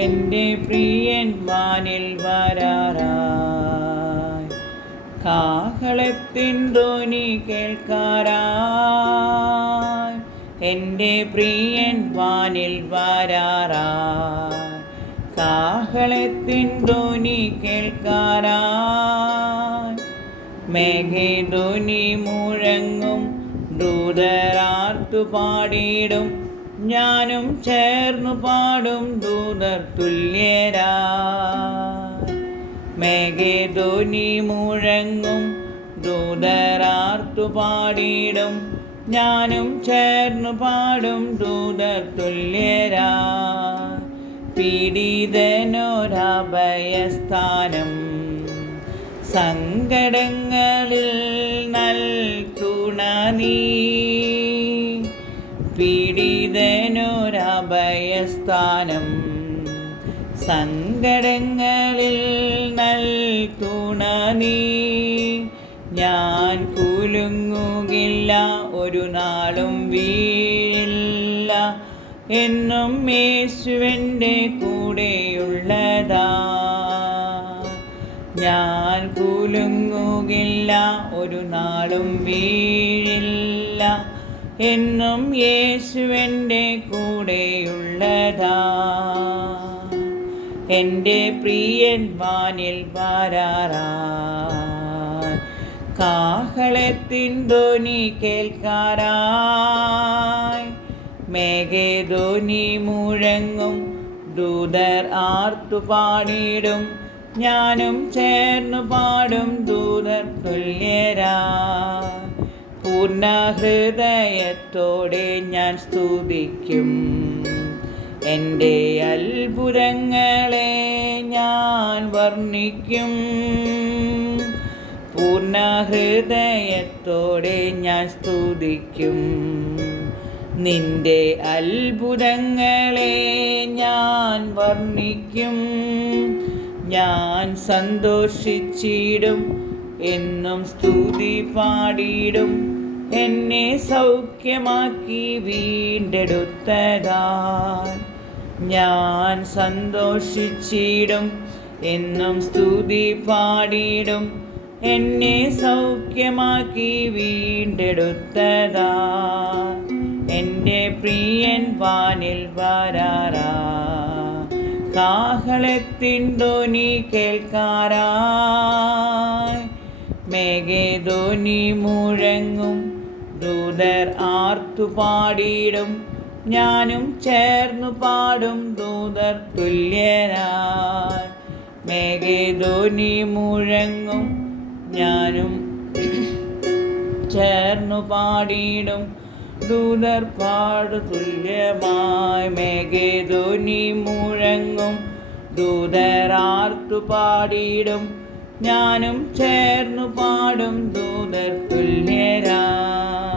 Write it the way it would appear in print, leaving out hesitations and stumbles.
എൻ്റെ പ്രിയൻ വാനിൽ വരാറായി. കാഹളത്തിൻ ധ്വനി കേൾക്കാറായി. എൻ്റെ പ്രിയൻ വാനിൽ വരാറായി. കാഹളത്തിൻ ധ്വനി കേൾക്കാറായി. മേഘധ്വനി മുഴങ്ങും ദൂതരാർത്തു പാടിയിടും. ഞാനും ചേർന്നു പാടും ദൂതർ തുല്യരായി. മേഘധ്വനി മുഴങ്ങും ദൂതരാർത്തു പാടിയിടും. ഞാനും ചേർന്നു പാടും ദൂതർ തുല്യരായി. പീഡിതനൊരഭയസ്ഥാനം സങ്കടങ്ങളിൽ നൽകുണ നീ. പീഡിതനൊരഭയസ്ഥാനം സങ്കടങ്ങളിൽ നൽകുണ നീ. ഞാൻ കുലുങ്ങുകില്ല, ഒരു നാളും വീഴില്ല. എന്നും യേശുവിൻ്റെ കൂടെയുള്ളതാ. ഞാൻ കുലുങ്ങുകില്ല, ഒരു നാളും വീഴില്ല. എന്നും യേശുവിൻ്റെ കൂടെയുള്ളതാ. എൻ്റെ പ്രിയൻ വാനിൽ വരാറായി. കാഹളത്തിൻ ധ്വനി കേൾക്കാറായി. മേഘധ്വനി മുഴങ്ങും ദൂതർ ആർത്തു പാടിയിടും. ഞാനും ചേർന്നു പാടും ദൂതർ തുല്യരായി. പൂർണ്ണ ഹൃദയത്തോടെ ഞാൻ സ്തുതിക്കും. എൻ്റെ അത്ഭുതങ്ങളെ ഞാൻ വർണ്ണിക്കും. പൂർണ്ണ ഹൃദയത്തോടെ ഞാൻ സ്തുതിക്കും. നിന്റെ അത്ഭുതങ്ങളെ ഞാൻ വർണ്ണിക്കും. ഞാൻ സന്തോഷിച്ചിടും, എന്നും സ്തുതി പാടിയിടും. എന്നെ സൗഖ്യമാക്കി വീണ്ടെടുത്തതാൽ ഞാൻ സന്തോഷിച്ചിടും, എന്നും സ്തുതി പാടിയിടും. എന്നെ സൗഖ്യമാക്കി വീണ്ടെടുത്തതാൽ എൻ്റെ പ്രിയൻ വാനിൽ വരാറായി. കാഹളത്തിൻ ധ്വനി കേൾക്കാറായി. മേഘധ്വനി മുഴങ്ങും ദൂതർ ആർത്തു പാടിയിടും. ഞാനും ചേർന്നു പാടും ദൂതർ തുല്യരായി. മേഘധ്വനി മുഴങ്ങും, ഞാനും ചേർന്നു പാടിയിടും ദൂതർ പാടു തുല്യമായി. മേഘധ്വനി മുഴങ്ങും ദൂതർ ആർത്തു പാടിയിടും. ഞാനും ചേർന്നു പാടും ദൂതർ തുല്യരായി.